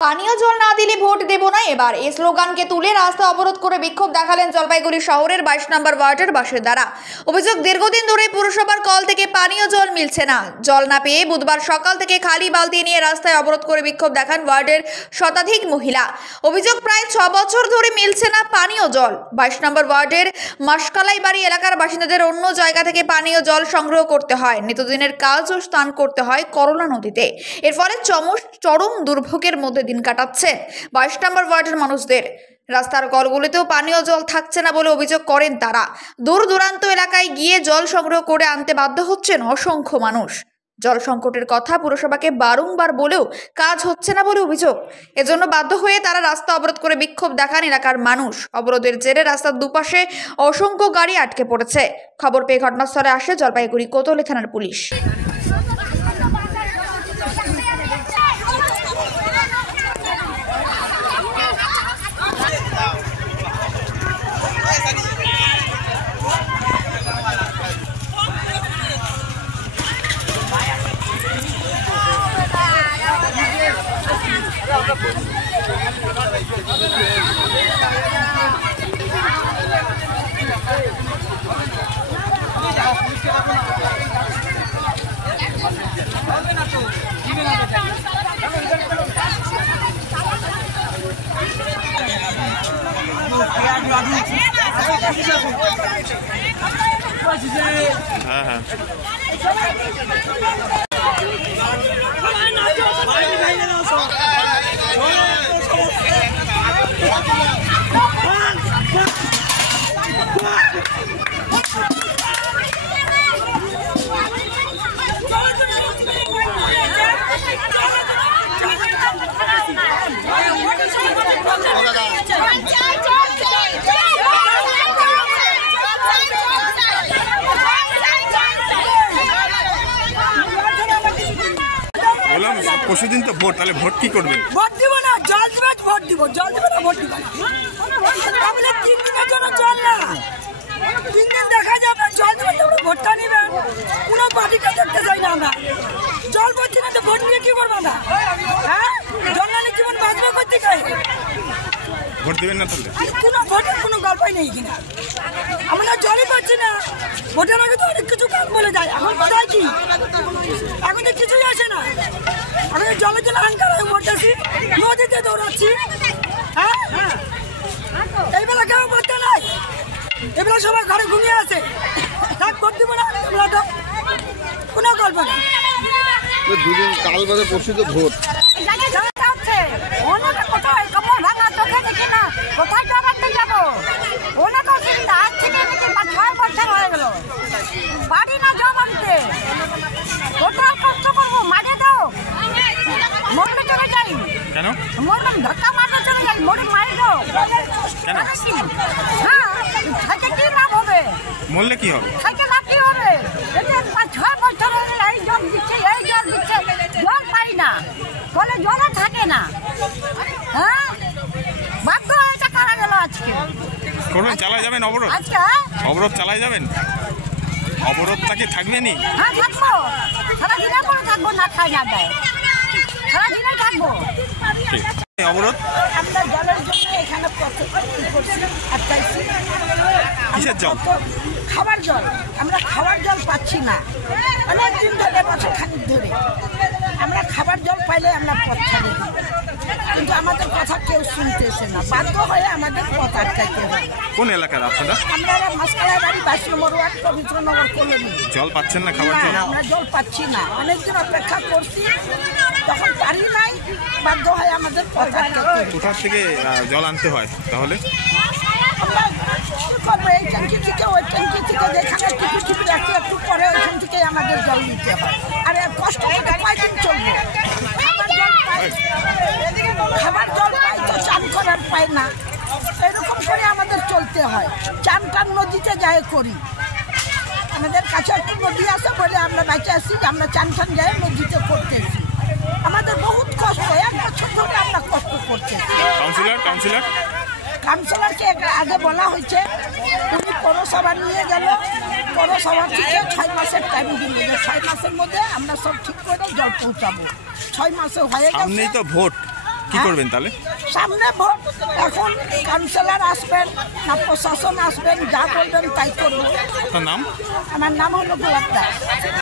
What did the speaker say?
পানীয় জল না দিলে ভোট দেব না এবার এই স্লোগানকে তুলে রাস্তা অবরোধ করে বিক্ষোভ দেখালেন জলপাইগুড়ি শহরের 22 নম্বর ওয়ার্ডের বাসিন্দারা। অভিযোগ, দীর্ঘদিন ধরে পুরসভার কল থেকে পানীয় জল মিলছে না। জল না পেয়ে বুধবার সকাল থেকে খালি বালতি নিয়ে রাস্তায় অবরোধ করে বিক্ষোভ দেখান ওয়ার্ডের শতাধিক মহিলা। অভিযোগ, প্রায় 6 বছর ধরে মিলছে না পানীয় জল। 22 নম্বর ওয়ার্ডের মাসকালাই বাড়ি এলাকার বাসিন্দাদের অন্য জায়গা থেকে পানীয় জল সংগ্রহ করতে হয়। নিত্যদিনের কাজ ও স্নান করতে হয় করলা নদীতে। এর ফলে চরম দুর্ভোগের মধ্যে দিন কাটাচ্ছে 22 নম্বর ওয়ার্ডের মানুষদের। রাস্তার কলগুলিতেও পানীয় জল থাকছে না বলে অভিযোগ করেন তারা। দূর দূরান্ত এলাকায় গিয়ে জল সংগ্রহ করে আনতে বাধ্য হচ্ছেন অসংখ্য মানুষ। জল সংকটের কথা পুরসভাকে বারংবার বলেও কাজ হচ্ছে না বলে অভিযোগ। এজন্য বাধ্য হয়ে তারা রাস্তা অবরোধ করে বিক্ষোভ দেখান এলাকার মানুষ। অবরোধের জেরে রাস্তার দুপাশে অসংখ্য গাড়ি আটকে পড়েছে। খবর পেয়ে ঘটনাস্থলে আসে জলপাইগুড়ি কোতোয়ালি থানার পুলিশ। পরশুদিন তো ভোট, তাহলে ভোট কি করবেন? ভোট দিব না, জল দিবে, ভোট দিব, জল দিবে না, ভোট দিব না। তাহলে 3 দিনের জন্য জল না, 3 দিন দেখা যাবে, জল দিবে তোমরা ভোটটা নিবে। কোনো পার্টিকে দেখতে চাই না আমরা। জল পাচ্ছি না তো ভোট নিয়ে কি করবো না? হ্যাঁ, জল নালে জীবন বাঁচবে করতে চাই। ভোট দিবেন না তাহলে? কোনো ভোটের কোনো গল্পই নেই কিনা, আমরা জলই পাচ্ছি না। ভোটের আগে তো অনেক কিছু কাজ বলে যায়, এখন কোথায় কি? এখন তো কিছুই আসে না। আমি জলের জন্য আঙ্কার হয়ে মরতেছি, নদীতে দৌড়াচ্ছি। হ্যাঁ, এইবেলা কেউ করতে নাই, এবেলা সবাই ঘরে ঘুমিয়ে আছে। তাক করতে না, তোমরা তো কোনো গল্প নেই। দুদিন কাল বাদে পরশু তো ভোট। কোথায় জমাতে যাবো? ওনা তো চিন্তা আজ থেকে 6 বছর হয়ে গেল, বাড়ি না জমাতে। কোথায় কষ্ট করবো? মাঠে দাও, মরলে চলে যাই। কেন? মরলাম, ধাক্কা মারলে চলে যাই, মরে মারি দাও। কেন? হ্যাঁ, থাকে কি লাভ হবে? মরলে কি হবে? থাকে লাভ কি হবে? 6 বছর হয়ে গেল, এই জল দিচ্ছে, এই জল দিচ্ছে, জল পাই না, বলে জলে থাকে না। হ্যাঁ, বাধ্য হয়েছে কারা গেল আজকে। করবেন, চালাই যাবেন অবরোধ? আজকে অবরোধ চালাই যাবেন? অবরোধটাকে থাকবেনি? হ্যাঁ, থাকবো, সারাদিনে করে থাকবো, না খাই না দেয়, সারাদিনে থাকবো। অবরোধ আমরা জলের জন্য এখানে আটকাইছি। কিসের জল? খাবার জল। আমরা খাবার জল পাচ্ছি না, অনেক দিন ধরে, বছর খানিক ধরে। আমরা খাবার জল পাইলে আমরা পথ ছাড়ি, কিন্তু আমাদের কথা কেউ শুনতেছে না। বাধ্য হয়ে আমাদের পথ আটকাইতে হয়। কোন এলাকার আপনারা? আমরা মাসকালাই বাড়ি 22 নম্বর ওয়ার্ড, পবিত্রনগর কলোনি। জল পাচ্ছেন না? খাবার জল আমরা জল পাচ্ছি না, অনেকদিন অপেক্ষা করছি, তখন পারি নাই, বাধ্য হয়ে আমাদের পথ আটকাইতে হয়। কোথা থেকে জল আনতে হয় তাহলে? আমরা কি করবো, এই ট্যাঙ্কি থেকে ওই ট্যাঙ্কি থেকে, যেখানে টিপি টিপি রাখতে একটু পরে ওইখান থেকে আমাদের জল নিতে হয়। আর কষ্ট করে কয়দিন চলবে? খাবার জল পাই তো চান করার পাই না, এরকম করে আমাদের চলতে হয়। চান টান নদীতে যাই করি, আমাদের কাছে একটু নদী আছে বলে আমরা বাইচে আসছি, আমরা চান টান যাই নদীতে করতেছি। আমাদের বহুত কষ্ট, 1 বছর ধরে আমরা কষ্ট করতেছি। কাউন্সিলরকে আগে বলা হয়েছে, উনি পৌরসভা নিয়ে গেল, পৌরসভা থেকে 6 মাসের টাইম দিল, 6 মাসের মধ্যে আমরা সব ঠিক করে জল পৌঁছাবো। 6 মাসে হয়ে গেছে। সামনেই তো ভোট, কি করবেন তাহলে? সামনে ভোট, এখন কাউন্সিলর আসবেন না প্রশাসন আসবেন, যা করবেন তাই করবো। আপনার নাম? আমার নাম হলো গোলাপ দাস।